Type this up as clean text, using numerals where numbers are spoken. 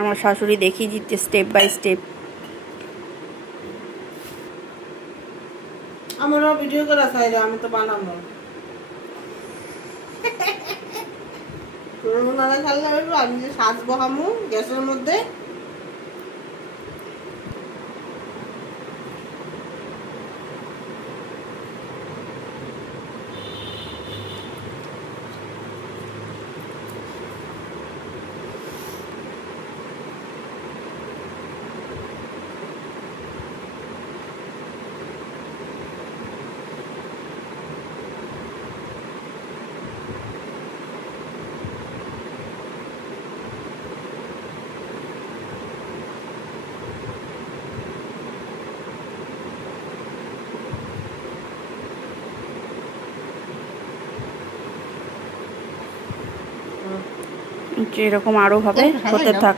আমার শাশুড়ি দেখিয়ে দিতে স্টেপ বাই স্টেপ। আমারও ভিডিও করা চাই, আমি তো বানাবো। আমি যে সাজবো হামু গ্যাসের মধ্যে। এরকম আরও হবে, হতে থাক।